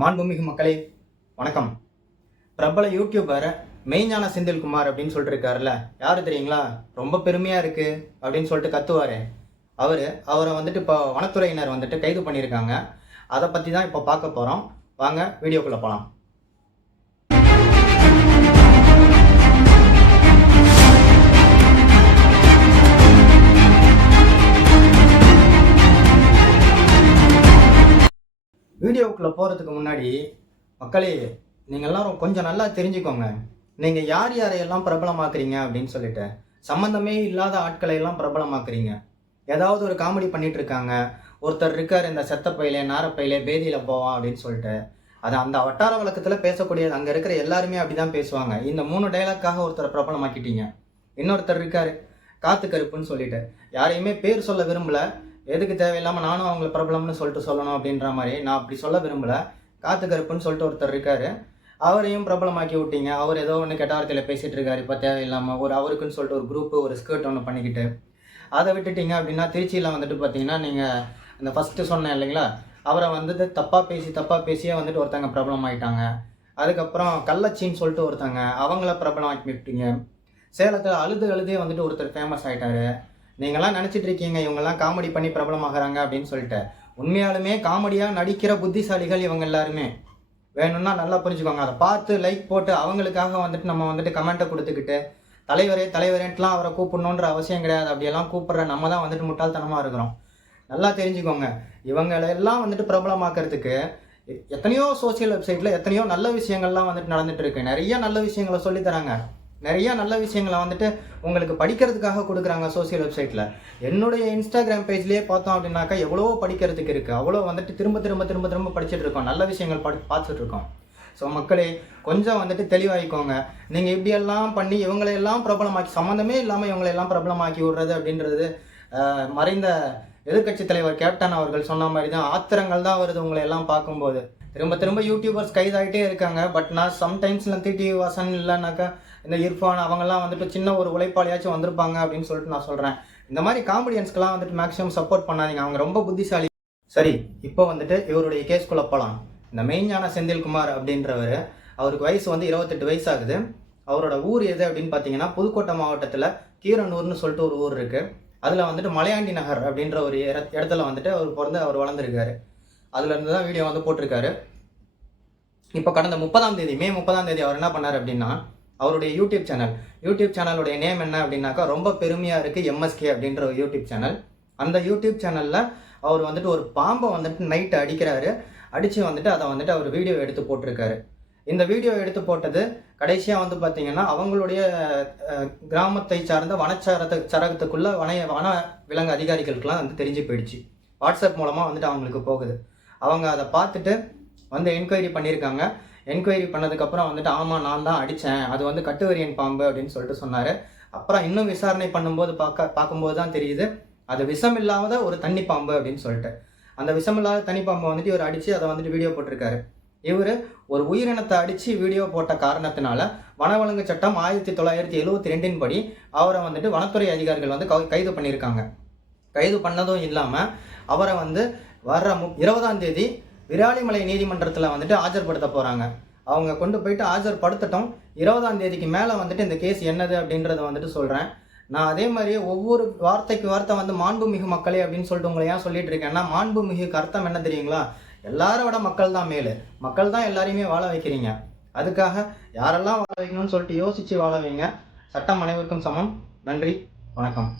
மாண்புமிகு மக்களே வணக்கம். பிரபல யூடியூபர் மெய்ஞான செந்தில்குமார் அப்படின்னு சொல்லிட்டு இருக்காருல்ல, யாரு தெரியுங்களா? ரொம்ப பெருமையா இருக்கு அப்படின்னு சொல்லிட்டு கத்துவாரு. அவரை வந்துட்டு இப்போ வனத்துறையினர் வந்துட்டு கைது பண்ணியிருக்காங்க. அதை பற்றி தான் இப்போ பார்க்க போகிறோம். வாங்க வீடியோக்குள்ளே போகலாம். வீடியோக்குள்ளே போகிறதுக்கு முன்னாடி மக்களே, நீங்கள் எல்லாரும் கொஞ்சம் நல்லா தெரிஞ்சுக்கோங்க. நீங்கள் யார் யாரையெல்லாம் பிரபலமாக்குறீங்க அப்படின்னு சொல்லிட்டு சம்மந்தமே இல்லாத ஆட்களை எல்லாம் பிரபலமாக்குறீங்க. ஏதாவது ஒரு காமெடி பண்ணிட்டு இருக்காங்க. ஒருத்தர் இருக்கார், இந்த செத்த பையிலே நாரப்பையிலே பேதியில் போவான் அப்படின்னு சொல்லிட்டு அது அந்த வட்டார வழக்கத்தில் பேசக்கூடியது. அங்கே இருக்கிற எல்லாருமே அப்படி தான் பேசுவாங்க. இந்த 3 டைலாக்காக ஒருத்தரை பிரபலமாக்கிட்டீங்க. இன்னொருத்தர் இருக்கார் காத்து கருப்புன்னு சொல்லிட்டு, யாரையுமே பேர் சொல்ல விரும்பல. எதுக்கு தேவையில்லாமல் நானும் அவங்களை பிரபலம்னு சொல்லிட்டு சொல்லணும் அப்படின்ற மாதிரி நான் அப்படி சொல்ல விரும்பலை. காத்து கருப்புன்னு சொல்லிட்டு ஒருத்தர் இருக்கார், அவரையும் பிரபலமாக்கி விட்டீங்க. அவர் ஏதோ ஒன்று கெட்ட வார்த்தையில் பேசிகிட்டு இருக்காரு. இப்போ தேவையில்லாமல் அவருக்குன்னு சொல்லிட்டு ஒரு குரூப்பு, ஒரு ஸ்கர்ட் ஒன்று பண்ணிக்கிட்டு அதை விட்டுட்டீங்க. அப்படின்னா திருச்சியில் வந்துட்டு பார்த்தீங்கன்னா, நீங்கள் அந்த ஃபஸ்ட்டு சொன்னேன் இல்லைங்களா, அவரை வந்துட்டு தப்பாக பேசியே வந்துட்டு ஒருத்தங்க பிரபலம் ஆகிட்டாங்க. அதுக்கப்புறம் கள்ளச்சின்னு சொல்லிட்டு ஒருத்தங்க, அவங்கள பிரபலம் ஆக்கி விட்டீங்க. சேலத்தில் அழுதே வந்துட்டு ஒருத்தர் ஃபேமஸ் ஆகிட்டாரு. நீங்களாம் நினச்சிட்டு இருக்கீங்க இவங்கெல்லாம் காமெடி பண்ணி பிரபலமாகறாங்க அப்படின்னு சொல்லிட்டு. உண்மையாலுமே காமெடியாக நடிக்கிற புத்திசாலிகள் இவங்க எல்லாருமே. வேணும்னா நல்லா புரிஞ்சுக்கோங்க. அதை பார்த்து லைக் போட்டு அவங்களுக்காக வந்துட்டு நம்ம வந்துட்டு கமெண்ட்டை கொடுத்துக்கிட்டு தலைவரேன்ட்டுலாம் அவரை கூப்பிடணுன்ற அவசியம் கிடையாது. அப்படியெல்லாம் கூப்பிட்ற நம்ம தான் வந்துட்டு முட்டாள்தனமாக இருக்கிறோம். நல்லா தெரிஞ்சுக்கோங்க. இவங்களெல்லாம் வந்துட்டு பிரபலமாக்கிறதுக்கு எத்தனையோ சோசியல் வெப்சைட்டில் எத்தனையோ நல்ல விஷயங்கள்லாம் வந்துட்டு நடந்துட்டு இருக்கு. நிறைய நல்ல விஷயங்களை சொல்லித்தராங்க. நிறைய நல்ல விஷயங்களை வந்துட்டு உங்களுக்கு படிக்கிறதுக்காக கொடுக்குறாங்க சோசியல் வெப்சைட்டில். என்னுடைய இன்ஸ்டாகிராம் பேஜ்லேயே பார்த்தோம் அப்படின்னாக்கா எவ்வளோ படிக்கிறதுக்கு இருக்குது. அவ்வளோ வந்துட்டு திரும்ப படிச்சுட்டு இருக்கோம். நல்ல விஷயங்கள் பார்த்துட்டு இருக்கோம். ஸோ மக்களே, கொஞ்சம் வந்துட்டு தெளிவாகிக்கோங்க. நீங்கள் இப்படியெல்லாம் பண்ணி இவங்களையெல்லாம் பிரபலமாக்கி, சம்மந்தமே இல்லாமல் இவங்களையெல்லாம் பிரபலமாக்கி விடுறது அப்படின்றது மறைந்த எதிர்கட்சி தலைவர் கேப்டன் அவர்கள் சொன்ன மாதிரி தான். ஆத்திரங்கள் தான் வருது உங்களை எல்லாம் பார்க்கும்போது. திரும்ப யூடியூபர்ஸ் கைதாகிட்டே இருக்காங்க. பட் நான் சம்டைம்ஸில் டிடி வாசன் இல்லைனாக்கா இந்த இர்ஃபான் அவங்கெல்லாம் வந்துட்டு சின்ன ஒரு உழைப்பாளியாச்சும் வந்திருப்பாங்க அப்படின்னு சொல்லிட்டு நான் சொல்கிறேன். இந்த மாதிரி காமெடியன்ஸ்க்கெல்லாம் வந்துட்டு மேக்ஸிமம் சப்போர்ட் பண்ணாதீங்க. அவங்க ரொம்ப புத்திசாலி. சரி, இப்போ வந்துட்டு இவருடைய கேஸ்குள்ளே போகலாம். இந்த மெய்ஞான செந்தில்குமார் அப்படின்றவர், அவருக்கு வயசு வந்து 28 வயசு ஆகுது. அவரோட ஊர் எது அப்படின்னு பார்த்தீங்கன்னா, புதுக்கோட்டை மாவட்டத்தில் கீரனூர்னு சொல்லிட்டு ஒரு ஊர் இருக்குது. அதில் வந்துட்டு மலையாண்டி நகர் அப்படின்ற ஒரு இடத்துல வந்துட்டு அவர் வளர்ந்துருக்காரு. அதுலேருந்து தான் வீடியோ வந்து போட்டிருக்காரு. இப்போ கடந்த மே 30ஆம் தேதி அவர் என்ன பண்ணார் அப்படின்னா, அவருடைய யூடியூப் சேனலுடைய நேம் என்ன அப்படின்னாக்கா, ரொம்ப பெருமையாக இருக்குது எம்எஸ்கே அப்படின்ற ஒரு யூடியூப் சேனல். அந்த யூடியூப் சேனலில் அவர் வந்துட்டு ஒரு பாம்பை வந்துட்டு நைட்டு அடித்து வந்துட்டு அதை வந்துட்டு அவர் வீடியோ எடுத்து போட்டிருக்காரு. இந்த வீடியோ எடுத்து போட்டது கடைசியாக வந்து பார்த்திங்கன்னா, அவங்களுடைய கிராமத்தை சார்ந்த சரகத்துக்குள்ளே வன விலங்கு அதிகாரிகளுக்கெல்லாம் வந்து தெரிஞ்சு போயிடுச்சு. வாட்ஸ்அப் மூலமாக வந்துட்டு அவங்களுக்கு போகுது. அவங்க அதை பார்த்துட்டு வந்து என்கொயரி பண்ணியிருக்காங்க. என்கொயரி பண்ணதுக்கப்புறம் வந்துட்டு, ஆமாம் நான் தான் அடித்தேன், அது வந்து கட்டுவரியன் பாம்பு அப்படின்னு சொல்லிட்டு சொன்னார். அப்புறம் இன்னும் விசாரணை பண்ணும்போது பார்க்கும்போது தான் தெரியுது, அது விஷம் இல்லாத ஒரு தண்ணி பாம்பு அப்படின்னு சொல்லிட்டு. அந்த விஷம் இல்லாத தண்ணி பாம்பை வந்துட்டு இவர் அடித்து அதை வந்துட்டு வீடியோ போட்டிருக்காரு. இவர் ஒரு உயிரினத்தை அடித்து வீடியோ போட்ட காரணத்தினால வனவிலங்கு சட்டம் 1972 படி அவரை வந்துட்டு வனத்துறை அதிகாரிகள் வந்து கைது பண்ணியிருக்காங்க. கைது பண்ணதும் இல்லாமல் அவரை வந்து வர்ற 20ஆம் தேதி விராலிமலை நீதிமன்றத்தில் வந்துட்டு ஆஜர்படுத்த போகிறாங்க. அவங்க கொண்டு போயிட்டு ஆஜர்படுத்தட்டும். 20ஆம் தேதிக்கு மேலே வந்துட்டு இந்த கேஸ் என்னது அப்படின்றத வந்துட்டு சொல்கிறேன். நான் அதே மாதிரியே ஒவ்வொரு வார்த்தைக்கு வார்த்தை வந்து மாண்புமிகு மக்களே அப்படின்னு சொல்லிட்டு உங்களை ஏன் சொல்லிட்டு இருக்கேன்னா, மாண்புமிகுக்கு அர்த்தம் என்ன தெரியுங்களா? எல்லாரோட மக்கள் தான் மேலு. மக்கள் தான் எல்லாரையுமே வாழ வைக்கிறீங்க. அதுக்காக யாரெல்லாம் வாழ வைக்கணும்னு சொல்லிட்டு யோசித்து வாழ வைங்க. சட்டம் அனைவருக்கும் சமம். நன்றி, வணக்கம்.